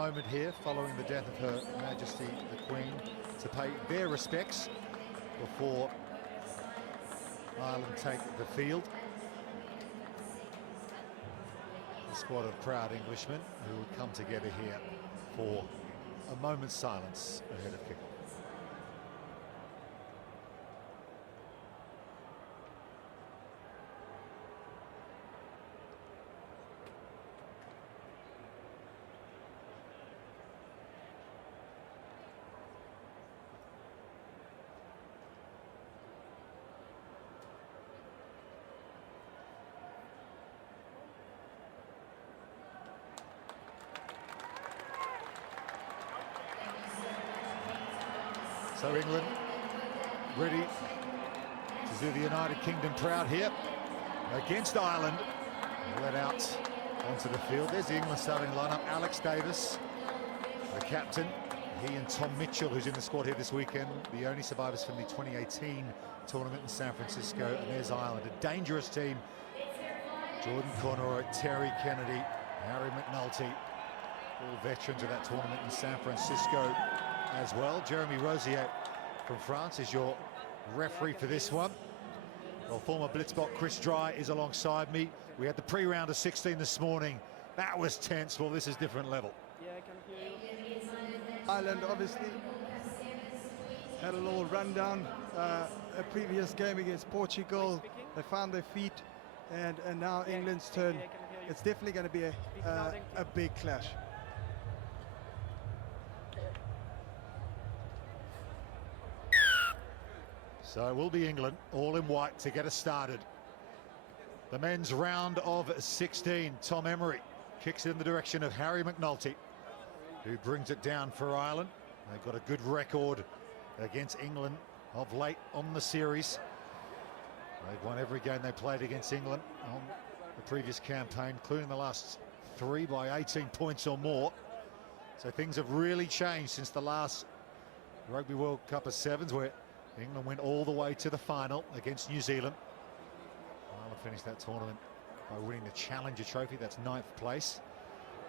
moment here following the death of Her Majesty the Queen to pay their respects before Ireland take the field. A squad of proud Englishmen who will come together here for a moment's silence ahead of kickoff. So England ready to do the United Kingdom proud here against Ireland. Led out onto the field. There's the England starting lineup. Alex Davis, the captain. He and Tom Mitchell, who's in the squad here this weekend, the only survivors from the 2018 tournament in San Francisco. And there's Ireland, a dangerous team. Jordan Conroy, Terry Kennedy, Harry McNulty, all veterans of that tournament in San Francisco as well. Jeremy Rosier from France is your referee for this one. Well, former Blitzbot Chris Dry is alongside me. We had the pre-round of 16 this morning. That was tense. Well, this is different level. Yeah, I can hear you. Ireland obviously had a little rundown a previous game against Portugal. They found their feet, and now England's turn. It's definitely going to be a big clash. So it will be England, all in white, to get us started. The men's round of 16. Tom Emery kicks it in the direction of Harry McNulty, who brings it down for Ireland. They've got a good record against England of late on the series. They've won every game they played against England on the previous campaign, including the last 3 by 18 points or more. So things have really changed since the last Rugby World Cup of Sevens, where England went all the way to the final against New Zealand. Ireland finished that tournament by winning the Challenger Trophy. That's 9th place.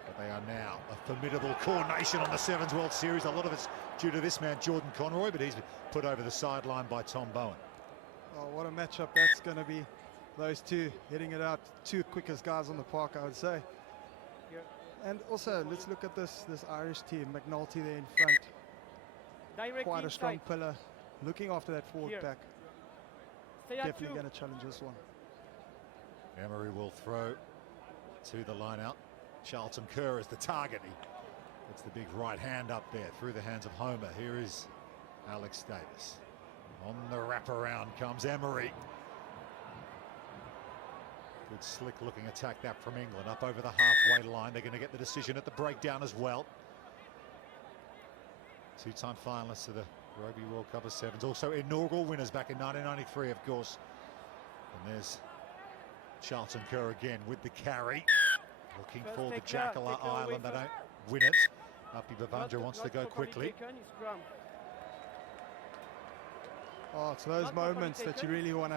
But they are now a formidable core nation on the Sevens World Series. A lot of it's due to this man, Jordan Conroy, but he's put over the sideline by Tom Bowen. Oh, what a matchup that's going to be. Those two hitting it out, two quickest guys on the park, I would say. And also, let's look at this Irish team. McNulty there in front. Directly Quite a strong inside. pillar. Looking after that forward Here. pack. Stay at Definitely two. going to challenge this one. Emery will throw to the line out. Charlton Kerr is the target. He gets the big right hand up there through the hands of Homer. Here is Alex Davis. On the wraparound comes Emery. Good slick looking attack that from England up over the halfway line. They're going to get the decision at the breakdown as well. Two-time finalists of the Rugby World Cup of Sevens, also inaugural winners back in 1993, of course. And there's Charlton Kerr again with the carry, looking for the Jackal Ireland. They don't win it. Api Bavandra wants to go quickly. Oh, it's those moments that you really want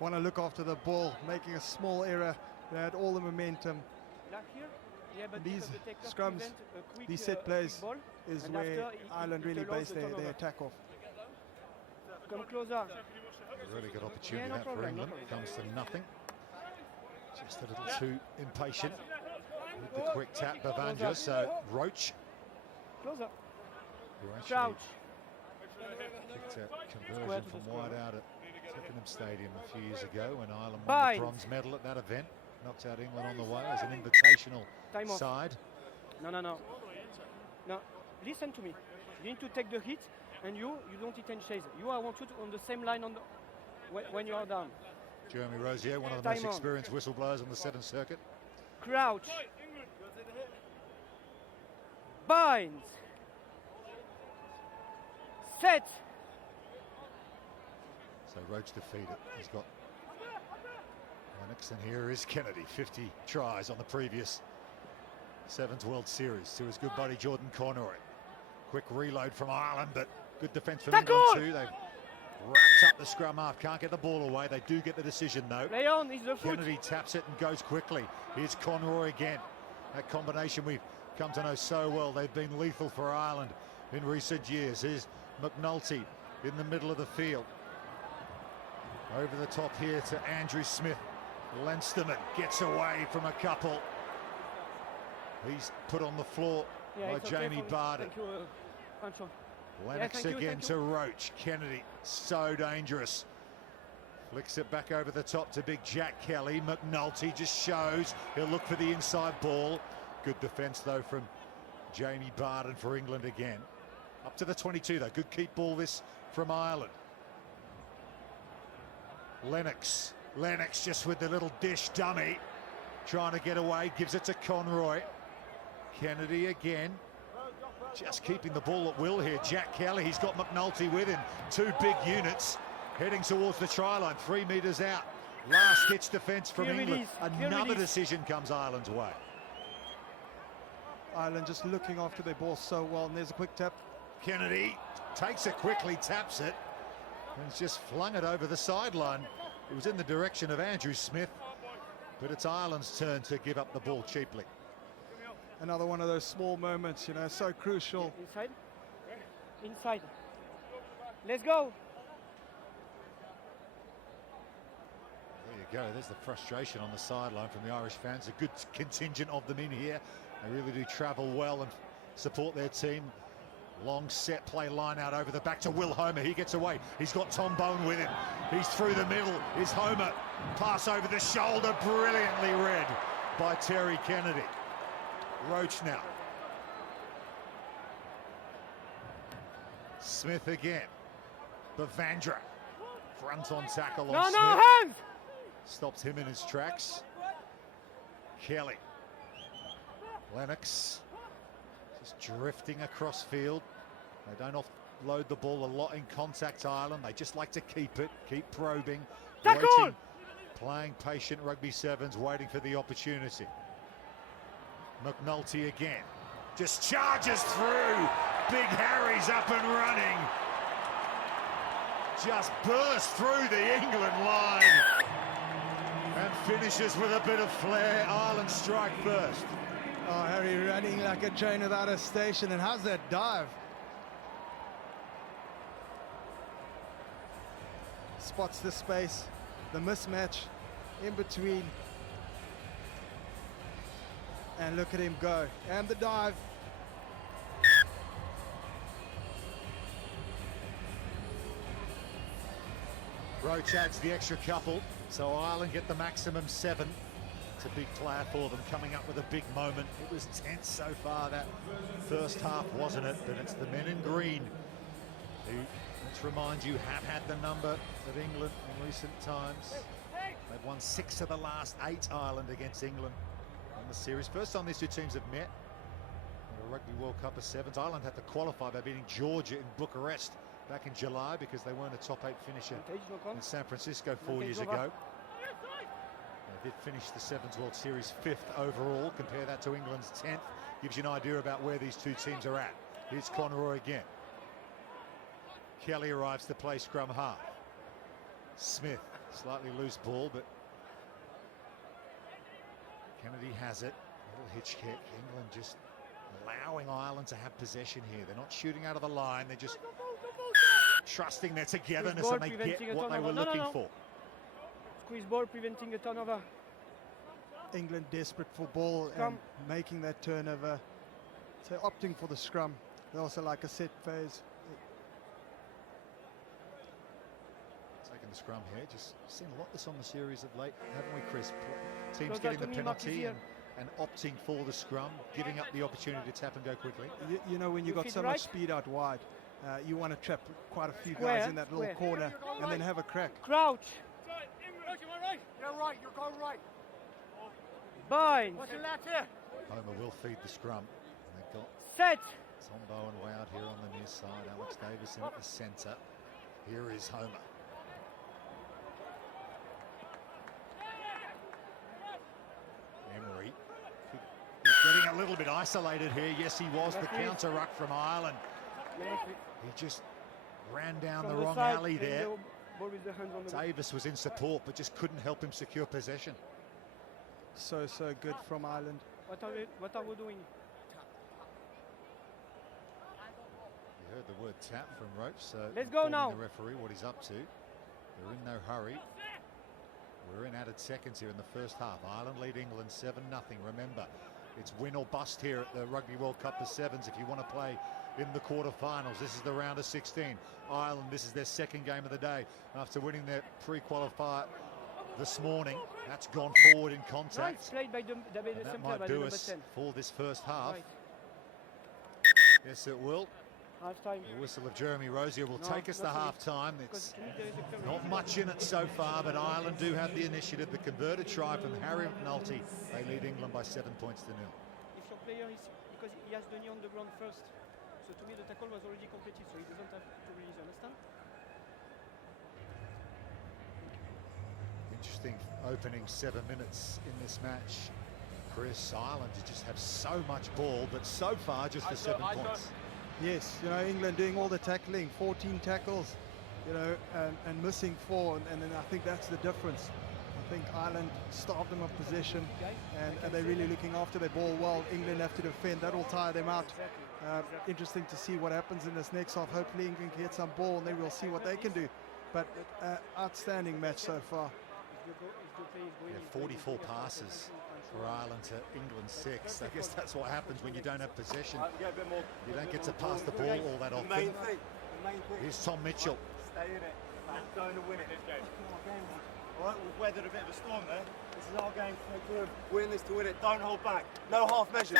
to look after the ball, making a small error. They had all the momentum. These scrums, these set plays is where Ireland really base their attack off. Come closer. A really good opportunity that for England. Comes to nothing. Just a little too impatient with the quick tap. Bavandra, so Roach. Closer. Who actually Crouch. kicked a conversion from wide out at Twickenham Stadium a few years ago when Ireland won Bind. the bronze medal at that event. Knocked out England on the way as an invitational Time off. side. No. Listen to me. You need to take the hit, and you don't hit and chase. I want you to on the same line on the when you are down. Jeremy Rosier, one of the Time most on. experienced whistleblowers on the Sevens circuit. Crouch. Bind. Set. So Roach defeated. He's got Lennox, and here is Kennedy. 50 tries on the previous Sevens World Series to his good buddy Jordan Conroy. Quick reload from Ireland, but good defence from England too. They've wrapped up the scrum half, can't get the ball away. They do get the decision though. Play on, he's the foot. Kennedy taps it and goes quickly. Here's Conroy again. That combination we've come to know so well. They've been lethal for Ireland in recent years. Here's McNulty in the middle of the field. Over the top here to Andrew Smith. Leinsterman gets away from a couple. He's put on the floor by Jamie Barden. Lennox again to Roach. Kennedy, so dangerous. Flicks it back over the top to big Jack Kelly. McNulty just shows he'll look for the inside ball. Good defence though from Jamie Barden for England again. Up to the 22 though. Good keep ball this from Ireland. Lennox just with the little dish dummy. Trying to get away. Gives it to Conroy. Kennedy again. Just keeping the ball at will here. Jack Kelly, he's got McNulty with him. Two big units heading towards the try line, 3 metres out. Last ditch defence from England. Another decision comes Ireland's way. Ireland just looking after their ball so well, and there's a quick tap. Kennedy takes it quickly, taps it, and he's just flung it over the sideline. It was in the direction of Andrew Smith, but it's Ireland's turn to give up the ball cheaply. Another one of those small moments, you know, so crucial. Inside. Inside. Let's go. There you go. There's the frustration on the sideline from the Irish fans. A good contingent of them in here. They really do travel well and support their team. Long set play line out over the back to Will Homer. He gets away. He's got Tom Bowen with him. He's through the middle. Is Homer. Pass over the shoulder. Brilliantly read by Terry Kennedy. Roach now. Smith again. Bavandra. Front on tackle on Smith. No, hands! Stops him in his tracks. Kelly. Lennox. Just drifting across field. They don't offload the ball a lot in contact, Ireland. They just like to keep it, keep probing. Waiting, playing patient rugby sevens, waiting for the opportunity. McNulty again. Just charges through. Big Harry's up and running. Just bursts through the England line. And finishes with a bit of flair. Ireland strike first. Oh, Harry running like a train without a station. And how's that dive? Spots the space, the mismatch in between. And look at him go. And the dive. Roach adds the extra couple, so Ireland get the maximum 7. It's a big player for them, coming up with a big moment. It was tense so far, that first half, wasn't it? But it's the men in green who, let's remind you, have had the number of England in recent times. They've won 6 of the last 8, Ireland, against England in the series. First time these two teams have met in a Rugby World Cup of Sevens. Ireland had to qualify by beating Georgia in Bucharest back in July because they weren't a top 8 finisher in San Francisco 4 years ago. They did finish the Sevens World Series 5th overall. Compare that to England's 10th. Gives you an idea about where these two teams are at. Here's Conroy again. Kelly arrives to play scrum half. Smith, slightly loose ball, but Kennedy has it. A little hitch kick. England just allowing Ireland to have possession here. They're not shooting out of the line. They're just trusting their togetherness and they get what they were looking for. Squeeze ball, preventing a turnover. England desperate for ball and making that turnover. So opting for the scrum. They also like a set phase. Taking the scrum here. Just seen a lot of this on the series of late, haven't we, Chris? Teams getting the penalty and opting for the scrum, giving up the opportunity to tap and go quickly. You know, when you've got so much speed out wide, you want to trap quite a few guys in that little corner and then have a crack. Crouch. You're right, you're going right. Bind. What's your left here? Homer will feed the scrum. And they've got Set. Tom Bowen way out here on the near side. Alex Davis in at the centre. Here is Homer. Emery. He's getting a little bit isolated here. Yes, he was. The counter ruck from Ireland. He just ran down the wrong alley there. Davis was in support, but just couldn't help him secure possession. So good from Ireland. What are we doing? the word tap from Roach, so let's go now. The referee what he's up to. They're in no hurry. We're in added seconds here in the first half. Ireland lead England 7-0. Remember, it's win or bust here at the Rugby World Cup for sevens if you want to play in the quarterfinals. This is the round of 16. Ireland, this is their second game of the day after winning their pre-qualifier this morning. That's gone forward in contact. Played by that might do us for this first half. Right. Yes, it will. Half time. The whistle of Jeremy Rozier will take us to half-time. It's not much in it so far, but Ireland do have the initiative. The converted try from Harry McNulty. They lead England by 7 points to 0. If your player is, because he has the knee on the ground first, so to me the tackle was already completed, so he doesn't have to release, understand? Interesting opening 7 minutes in this match. Chris, Ireland just have so much ball, but so far just for 7 points. Yes, you know, England doing all the tackling, 14 tackles, you know, and missing 4, and then I think that's the difference. I think Ireland starved them of possession, and they're really looking after their ball well. England have to defend, that will tire them out. Interesting to see what happens in this next half. Hopefully England can get some ball, and then we'll see what they can do. But outstanding match so far. Yeah, 44 passes for Ireland to England 6. I guess that's what happens when you don't have possession. You don't get to pass the ball all that often. Here's Tom Mitchell. Stay in it. We're going to win it. All right, we've weathered a bit of a storm there. This is our game to win this to win it. Don't hold back. No half measures.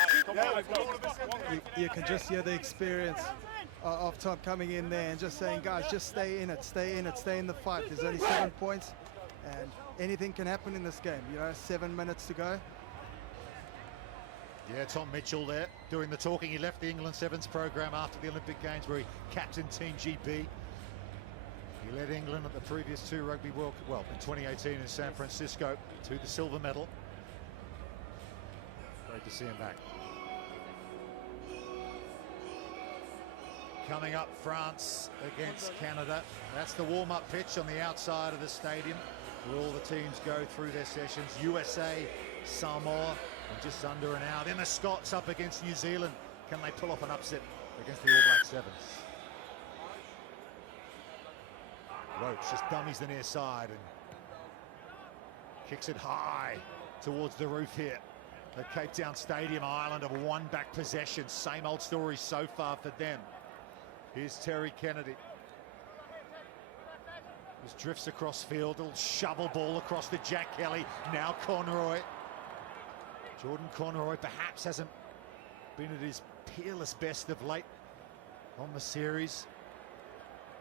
You can just hear the experience of Tom coming in there and just saying, guys, just stay in it, stay in it, stay in the fight. There's only 7 points, and anything can happen in this game. You know, 7 minutes to go. Yeah, Tom Mitchell there doing the talking. He left the England Sevens program after the Olympic Games where he captained Team GB. He led England at the previous 2 Rugby World Cup, well, in 2018 in San Francisco, to the silver medal. Great to see him back. Coming up, France against Canada. That's the warm-up pitch on the outside of the stadium where all the teams go through their sessions. USA, Samoa, and just under an hour. Then the Scots up against New Zealand. Can they pull off an upset against the All Black Sevens? Roach just dummies the near side and kicks it high towards the roof here at Cape Town Stadium. Ireland have won back possession. Same old story so far for them. Here's Terry Kennedy. Just drifts across field, a little shovel ball across to Jack Kelly. Now Conroy. Jordan Conroy perhaps hasn't been at his peerless best of late on the series.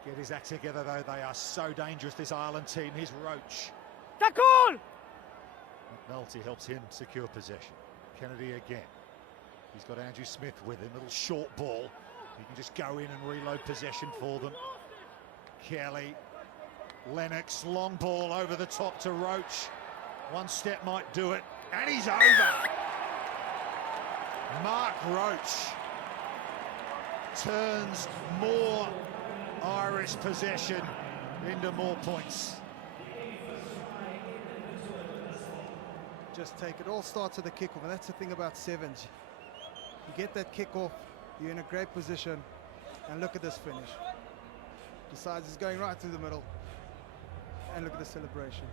Get his act together though, they are so dangerous, this Ireland team. Here's Roach. Tackle! McNulty helps him secure possession. Kennedy again. He's got Andrew Smith with him, little short ball. He can just go in and reload possession for them. Kelly. Lennox, long ball over the top to Roach. One step might do it, and he's over. Mark Roach turns more Irish possession into more points. Just take it. All starts at the kickoff, and that's the thing about sevens. You get that kickoff, you're in a great position, and look at this finish. Decides he's going right through the middle. And look at the celebration.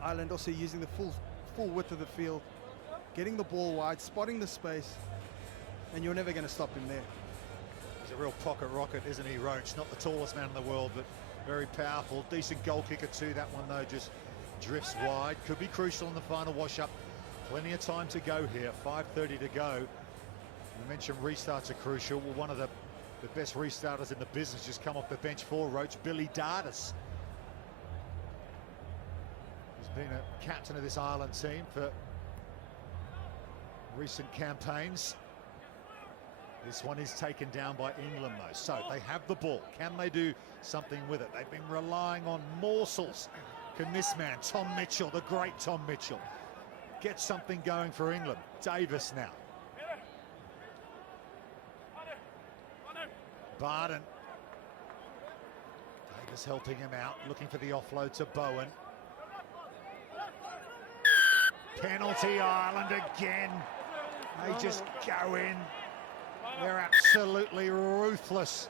Ireland also using the full width of the field, getting the ball wide, spotting the space, and you're never going to stop him there. He's a real pocket rocket, isn't he, Roach? Not the tallest man in the world, but very powerful. Decent goal kicker too. That one, though, just drifts wide. Could be crucial in the final wash-up. Plenty of time to go here. 5:30 to go. You mentioned restarts are crucial. Well, one of the best restarters in the business just come off the bench for Roach, Billy Dardis. He's been a captain of this Ireland team for recent campaigns. This one is taken down by England though, so they have the ball. Can they do something with it? They've been relying on morsels. Can this man, Tom Mitchell, the great Tom Mitchell, get something going for England? Davis now. Barden. Davis helping him out, looking for the offload to Bowen. Penalty Ireland again. They just go in. They're absolutely ruthless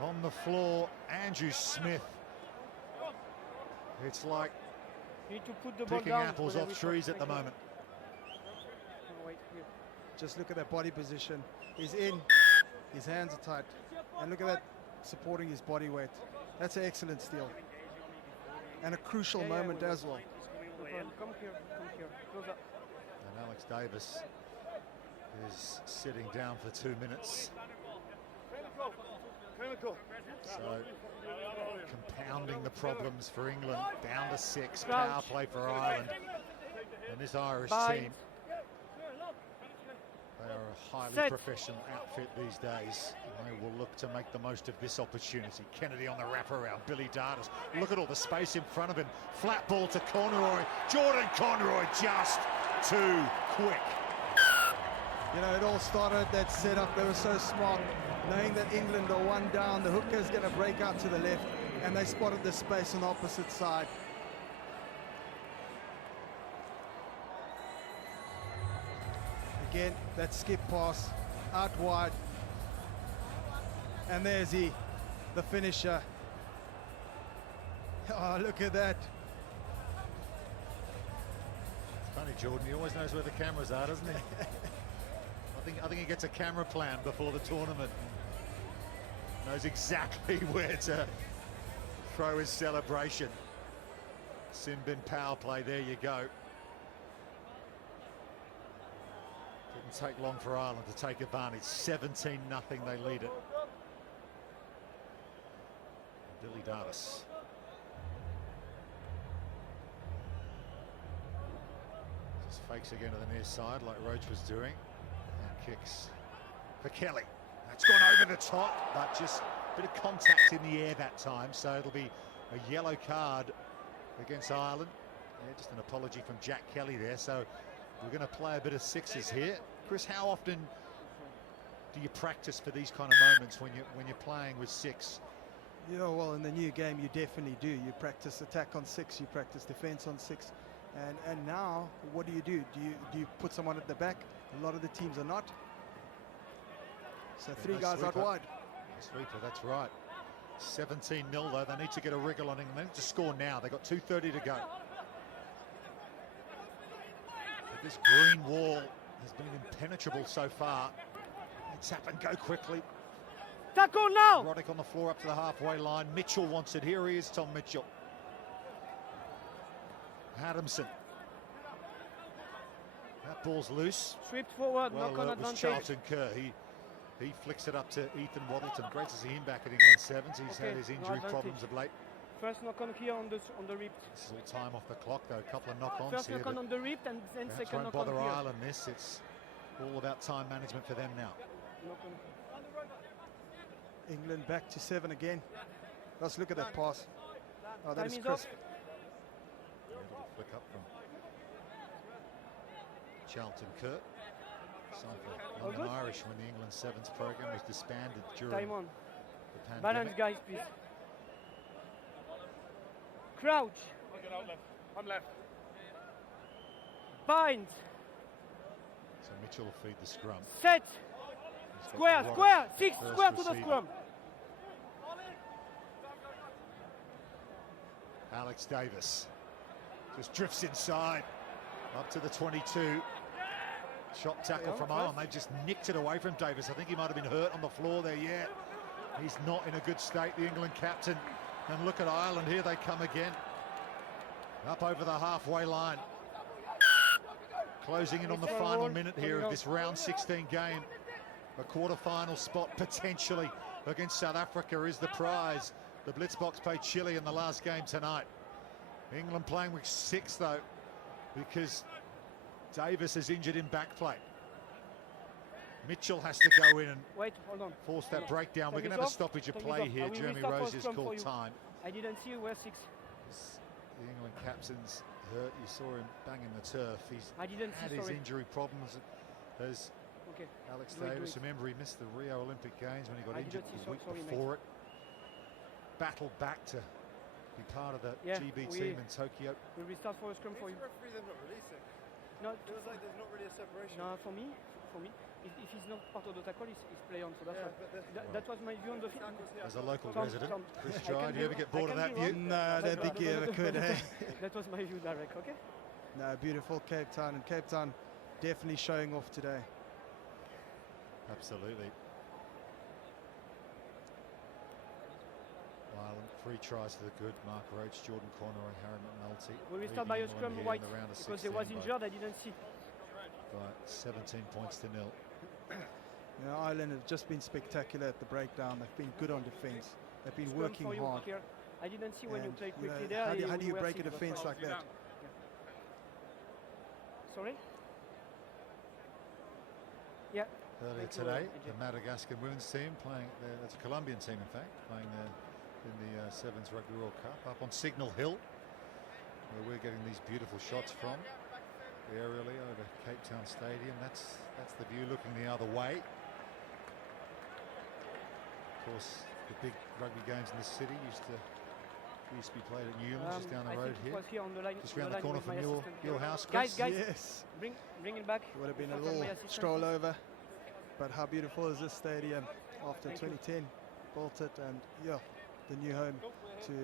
on the floor. Andrew Smith. It's like You need to put the ball picking down apples whenever off we trees touch. at the moment. Wait here. Just look at that body position. He's in, his hands are tight. And look at that, supporting his body weight. That's an excellent steal. And a crucial moment as well. No problem. Come here, close up. And Alex Davis is sitting down for 2 minutes. So compounding the problems for England. Down to 6, power play for Ireland. And this Irish team, they are a highly professional outfit these days. And they will look to make the most of this opportunity. Kennedy on the wraparound. Billy Dartis. Look at all the space in front of him. Flat ball to Conroy. Jordan Conroy just too quick. You know, it all started that setup. They were so smart, knowing that England are one down. The hooker is going to break out to the left, and they spotted the space on the opposite side. Again, that skip pass out wide. And there's the finisher. Oh, look at that. It's funny, Jordan, he always knows where the cameras are, doesn't he? I think he gets a camera plan before the tournament. Knows exactly where to throw his celebration. Sin-bin power play, there you go. Didn't take long for Ireland to take advantage. 17-0, they lead it. Billy Dartis. Just fakes again to the near side like Roach was doing. And kicks for Kelly. That's gone over the top, but just a bit of contact in the air that time, so it'll be a yellow card against Ireland. Yeah, just an apology from Jack Kelly there. So we're going to play a bit of sixes here. Chris, how often do you practice for these kind of moments when you're playing with 6? You know, well, in the new game, you definitely do. You practice attack on 6, you practice defense on 6. And now, what do? Do you put someone at the back? A lot of the teams are not. So 3 guys out wide. Sweeper, that's right. 17-0 though. They need to get a wriggle on England. They need to score now. They've got 2:30 to go. But this green wall has been impenetrable so far. It's happened. Go quickly. Tackle now! Roddick on the floor up to the halfway line. Mitchell wants it. Here he is, Tom Mitchell. Adamson. That ball's loose. Sweep forward, Well, knock on it was advantage. Charlton Kerr. He flicks it up to Ethan Waddleton. Great to see him back at England 7s. He's had his injury problems of late. First knock on here on the ripped. This is all time off the clock though. A couple of knock-ons First here. knock on the ripped and then Perhaps second won't knock on bother here. Ireland this. It's all about time management for them now. Knock on. England back to 7 again. Let's look at that pass. Oh, that Time is is crisp. Little flick up from Charlton Kerr. Sign for All London good? Irish when the England 7s program was disbanded during Time on. the pandemic. Balance, guys, please. Crouch. I'll get out left. I'm left. Bind. So Mitchell will feed the scrum. Set. He's got Square, Roddick, square. 6 first square to the receiver. scrum. Alex Davis just drifts inside up to the 22. Shot tackle from Ireland. They just nicked it away from Davis. I think he might have been hurt on the floor there. Yeah, he's not in a good state, the England captain. And look at Ireland, here they come again. Up over the halfway line. Closing in on the final minute here of this round 16 game. A quarter-final spot potentially against South Africa is the prize. The Blitzboks played Chile in the last game tonight. England playing with 6 though, because Davis is injured in back play. Mitchell has to go in and Wait, hold on. force that breakdown. We're Time going is to have a off. stoppage of Time is play off. here. I will Jeremy restart for Rose has scrum for called you. time. I didn't see you were 6. The England captain's hurt. You saw him banging the turf. He's I didn't had see, his sorry. injury problems as Okay. Alex Do it, do Davis. it. Remember, he missed the Rio Olympic Games when he got I injured didn't see, the week sorry, mate. before it. Battled back to be part of the Yeah, GB we- team in Tokyo. We'll restart for a scrum for you. referee, they're not releasing. No, Feels like there's not really a separation. no, for me, if he's not part of the tackle, he's play on. So that's that was my view on the field. As a local Tom, resident, Tom, Chris I Dry, can do you be ever get wrong. bored of I that can be view? wrong. No, I don't think you ever could, eh? That was my view, Derek, okay? No, beautiful Cape Town, and Cape Town definitely showing off today. Absolutely. Ireland, 3 tries to the good. Mark Roach, Jordan Conroy, Harry McNulty. We will start by a leading scrum on here white in the round of because he 16 was by- injured. I didn't see. By 17 points to 0. You know, Ireland have just been spectacular at the breakdown. They've been good on defence. They've been Scrum working for you hard. here. I didn't see when you And, played you know, quickly there. how do you were break a seeing, but defence fine. like that? Sorry? Yeah. Earlier Thank you, today, AJ. the Madagascar women's team playing, that's a Colombian team in fact, playing in the Sevens Rugby World Cup up on Signal Hill, where we're getting these beautiful shots from, aerially over Cape Town Stadium. That's the view looking the other way. Of course, the big rugby games in the city used to be played at Newlands, just down the I road think here. it was here on the line, Just on round the line corner with my from assistant your here. house, Guys, Chris. Yes, bring it back. would have been a In front of little my assistant, stroll please. over. But how beautiful is this stadium after Thank you. 2010? Built it, and yeah, the new home to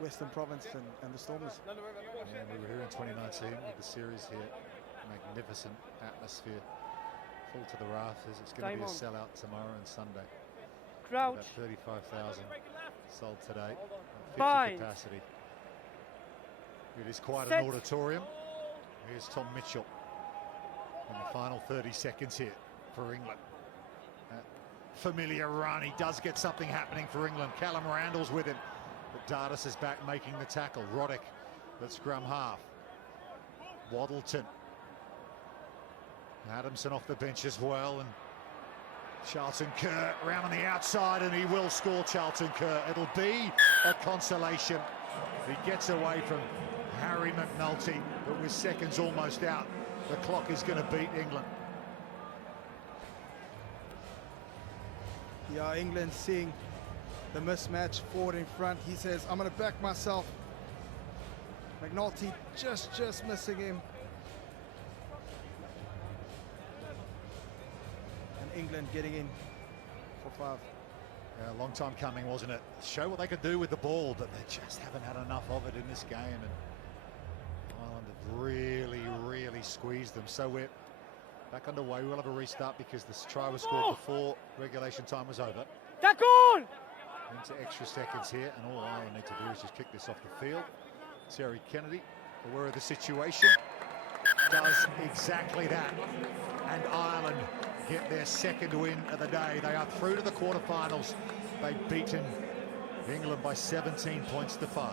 Western Province and the Stormers. And we were here in 2019 with the series here. Magnificent atmosphere, full to the rafters. It's going to be a Time on. sellout tomorrow and Sunday. Crouch. About 35,000 sold today, 50 Bind. capacity. It is quite Set. an auditorium. Here's Tom Mitchell in the final 30 seconds here for England. That familiar run, he does get something happening for England. Callum Randall's with him, but Dardis is back making the tackle. Roddick at scrum half. Waddleton. Adamson off the bench as well, and Charlton Kerr round on the outside, and he will score. Charlton Kerr. It'll be a consolation. He gets away from Harry McNulty, but with seconds almost out, the clock is going to beat England. Yeah, England seeing the mismatch forward in front. He says, I'm going to back myself. McNulty just missing him. And England getting in for 5. Yeah, a long time coming, wasn't it? Show what they could do with the ball, but they just haven't had enough of it in this game. And Ireland have really squeezed them. So we're back underway. We'll have a restart because this try was scored before regulation time was over. Tackle! Into extra seconds here, and all Ireland need to do is just kick this off the field. Terry Kennedy, aware of the situation, does exactly that. And Ireland get their second win of the day. They are through to the quarterfinals. They've beaten England by 17 points to 5.